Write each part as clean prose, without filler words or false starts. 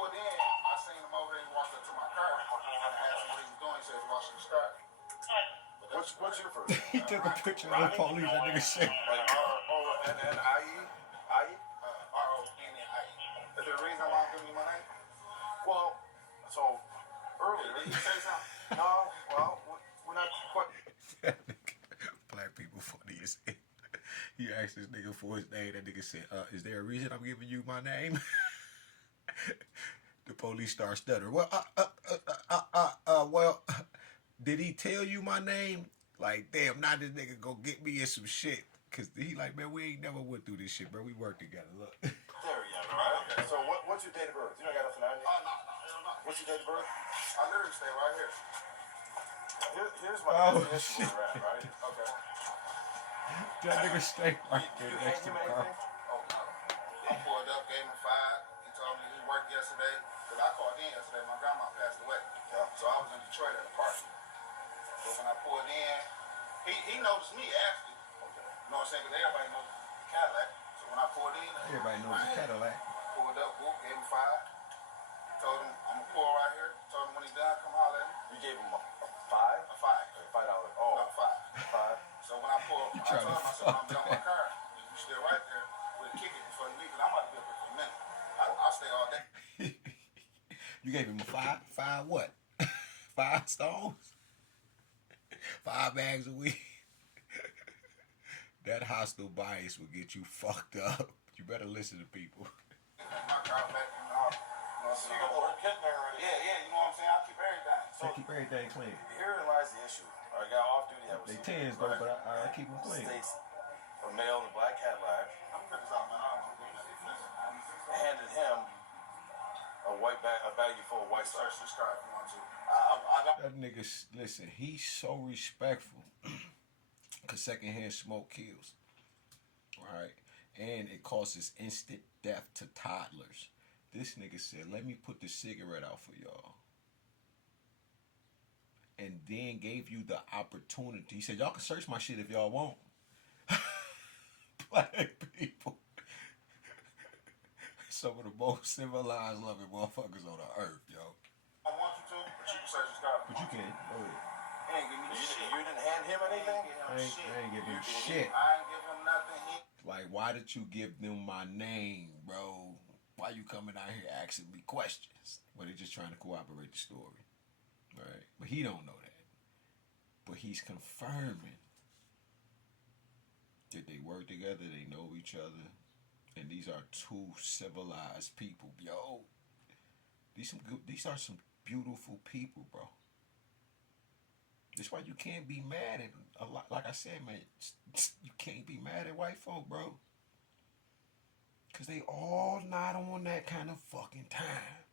pulled in, I seen him over there. He walked up to my car. I asked him what he was doing. He said he was washing his car. What's your first name? He took a picture of the police. That nigga said. Like R-O-N-N-I-E? I-E? R-O-N-N-I-E. Is there a reason why I'm giving you my name? Well, so earlier. Did you say something? No, well, we're not quite. Black people funny as hell. He asked this nigga for his name. That nigga said, is there a reason I'm giving you my name? The police start stuttering. Well, did he tell you my name? Like, damn, now this nigga go get me in some shit. Cause he like, man, we ain't never went through this shit, bro. We work together. Look. There we go, right? Okay. So what's your date of birth? You don't got nothing on you? No. What's your date of birth? I literally stay right here. Here's my issue we're at, right? Okay. That nigga stay right there You next hand to him the car. anything? Oh, no. I pulled up, gave him 5. He told me he worked yesterday. Because I called in yesterday. My grandma passed away. Yeah. So I was in Detroit at a party. So when I pulled in, he noticed me actually. Okay. You know what I'm saying? Because everybody knows the Cadillac. So when I pulled in, Everybody knows the Cadillac. pulled up, whoop, gave him 5. Told him I'm gonna pull right here. Told him when he's done, come holler at me. You gave him a $5? A 5. $5. No, Oh, 5. 5. So when I pulled, I told him, I said, I'm done with my car. You still right there. We'll kick it before you leave. Because I'm about to be up here for a minute. I'll stay all day. You gave him a 5? 5 what? 5 stones? 5 bags of weed? That hostile bias will get you fucked up. You better listen to people. My car back in the house. You know what I'm So saying? you got the whole kit there already? Yeah, you know what I'm saying? I keep everything. So keep everything clean. Herein lies the issue. I got off duty. I was They tens though, but I keep them clean. States a male in a black Cadillac I'm pretty sorry, man. I don't know what handed him a baggie full of white search stuff. this car if you want to. I don't. That nigga, listen, he's so respectful. Cause secondhand smoke kills. Right? And it causes instant death to toddlers. This nigga said, let me put the cigarette out for y'all. And then gave you the opportunity. He said, y'all can search my shit if y'all want. Black people. Some of the most civilized loving motherfuckers on the earth, yo. I want you to, but you can search this car. But you can't. Go ahead. He ain't give me shit. You didn't hand him anything? I ain't give him shit. I ain't give him nothing. Like, why did you give them my name, bro? Why you coming out here asking me questions? Well, they just trying to corroborate the story. Right? But he don't know that. But he's confirming that they work together, they know each other, and these are two civilized people. Yo, these are some beautiful people, bro. That's why you can't be mad at a lot. Like I said, man, you can't be mad at white folk, bro. Cause they all not on that kind of fucking time.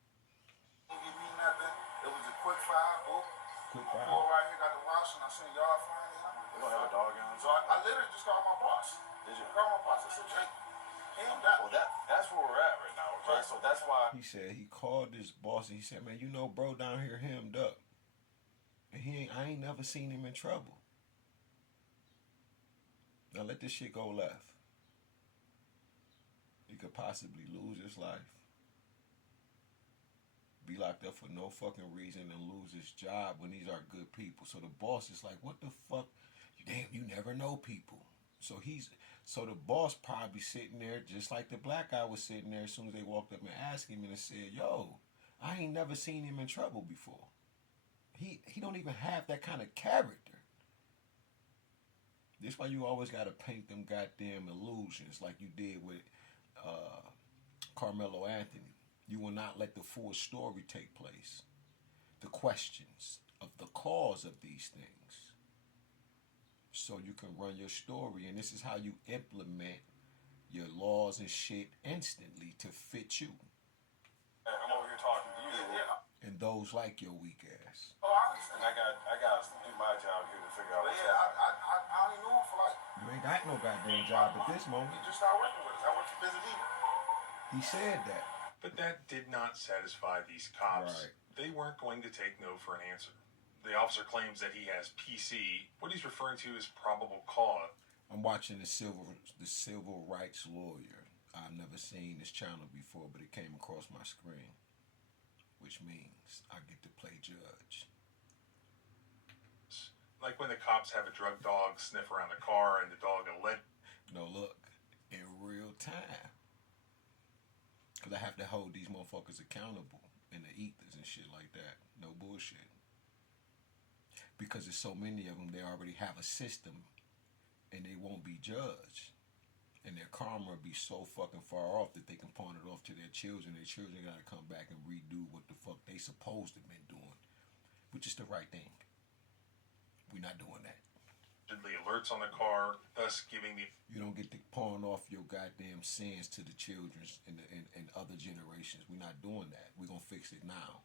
Didn't give me nothing. It was a quick 5, boo. Quick I 5. pulled right here, got the wash, and I seen y'all fine. You don't have a dog on? So I literally just called my boss. Did you? I called my boss. I said, Jake, him that. Well, that's where we're at right now, okay? So that's why. He said he called this boss and he said, man, you know, bro down here hemmed up. And I ain't never seen him in trouble. Now let this shit go left. He could possibly lose his life. Be locked up for no fucking reason and lose his job when these are good people. So the boss is like, what the fuck? Damn, you never know people. So the boss probably sitting there just like the black guy was sitting there as soon as they walked up and asked him and said, yo, I ain't never seen him in trouble before. He don't even have that kind of character. This why you always gotta paint them goddamn illusions like you did with Carmelo Anthony. You will not let the full story take place. The questions of the cause of these things. So you can run your story, and this is how you implement your laws and shit instantly to fit you. I'm over here talking to you. And those like your weak ass. Oh, I understand. And I got to do my job here to figure out But what's yeah, happening. I only knew him for like. You ain't got no goddamn job at this moment. He just started working with us. I worked for Busy Beaver. He said that. But that did not satisfy these cops. Right. They weren't going to take no for an answer. The officer claims that he has PC. What he's referring to is probable cause. I'm watching the civil rights lawyer. I've never seen this channel before, but it came across my screen. which means I get to play judge. Like when the cops have a drug dog sniff around the car and the dog No, look, in real time. Because I have to hold these motherfuckers accountable in the ethers and shit like that. No bullshit. Because there's so many of them, they already have a system and they won't be judged. And their karma will be so fucking far off that they can pawn it off to their children. Their children got to come back and redo what the fuck they supposed to have been doing, which is the right thing. We're not doing that. alerts on the car, thus giving the You don't get to pawn off your goddamn sins to the children and other generations. We're not doing that. We're going to fix it now.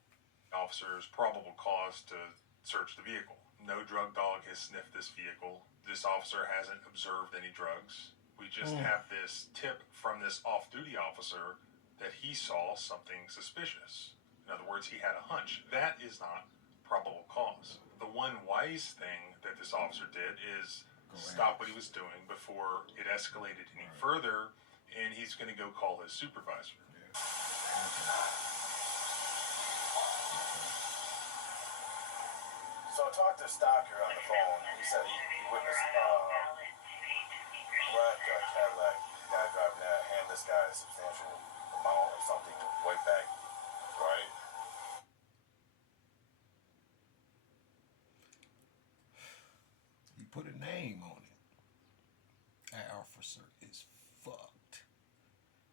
officers probable cause to search the vehicle. No drug dog has sniffed this vehicle. This officer hasn't observed any drugs. We just have this tip from this off-duty officer that he saw something suspicious. In other words, he had a hunch. That is not probable cause. The one wise thing that this officer did is stop what he was doing before it escalated any further, and he's going to go call his supervisor. So I talked to Stocker on the phone. He said he witnessed black Cadillac guy driving that hand this guy a substantial amount of something way back, right? He put a name on it. That officer is fucked.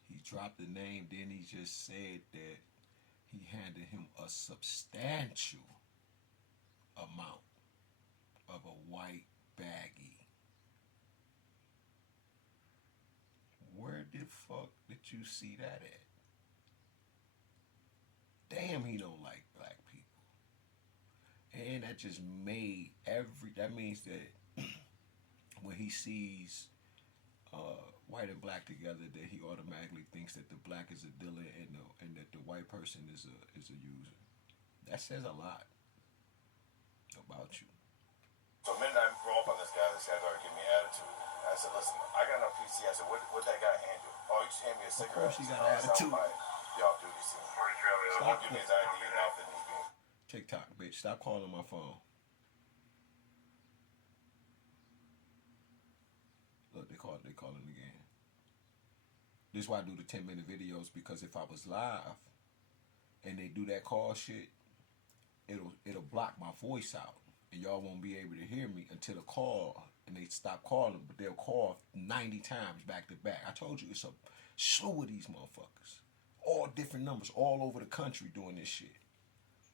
He dropped the name, then he just said that he handed him a substantial amount of a white baggie. Where the fuck did you see that at? Damn, he don't like black people. And that just made that means that when he sees white and black together, that he automatically thinks that the black is a dealer and that the white person is a user. That says a lot about you. So the minute I grew up on this guy started giving me attitude. I said, listen, I got enough PC. I said, what that guy hand you? Oh, he just handed me a cigarette. Of course he got attitude. The off-duty scene. He won't give me his ID enough and he's being... TikTok, bitch. Stop calling my phone. Look, they calling again. This is why I do the 10-minute videos, because if I was live and they do that call shit, it'll block my voice out. And y'all won't be able to hear me until the call, and they stop calling, but they'll call 90 times back to back. I told you, it's a slew of these motherfuckers. All different numbers, all over the country doing this shit.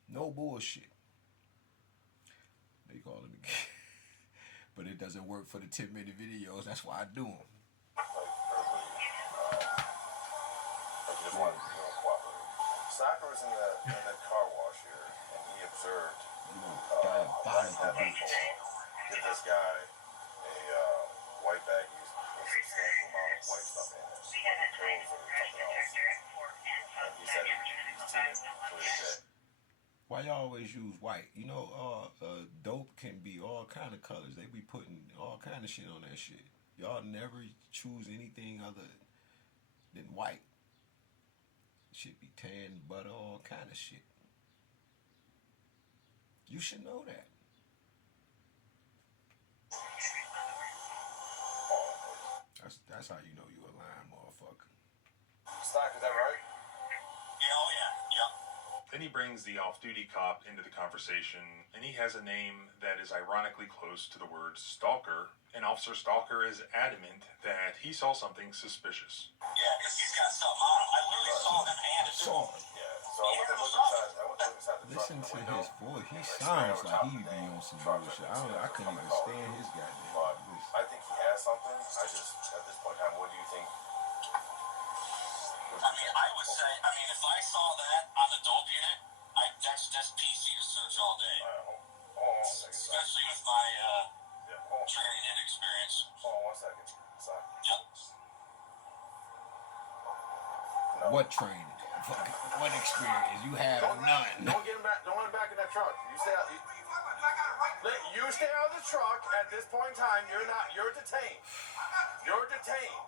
No bullshit. They calling again. But it doesn't work for the 10-minute videos. That's why I do them. Stocker was in the car wash here, and he observed give this guy a white baggie with a substantial amount of white stuff in it, like pills or something else. And he said he's seen it clear as day. Why y'all always use white? You know, dope can be all kind of colors. They be putting all kind of shit on that shit. Y'all never choose anything other than white. Shit be tan, butter, all kind of shit. You should know that. That's how you know you a lying motherfucker. Stock, is that right? Then he brings the off-duty cop into the conversation, and he has a name that is ironically close to the word stalker. And Officer Stalker is adamant that he saw something suspicious. Yeah, because he's got something on him. I literally saw them hand it to him. Yeah. So I went to look inside the Listen truck. to his voice. He sounds like he be on some bullshit. I couldn't even stand his goddamn But voice. I think he has something. I just, at this point in time, what do you think? I mean, I would say, if I saw that on the dope unit, that's PC to search all day. Hold on 1 second. Especially with my Hold on. training and experience. Hold on 1 second. Sorry. Yep. No. What training? Fucking, what experience? You have none. Don't get him back. Don't let him back in that truck. You stay out. You stay out of the truck at this point in time. You're detained. You're detained.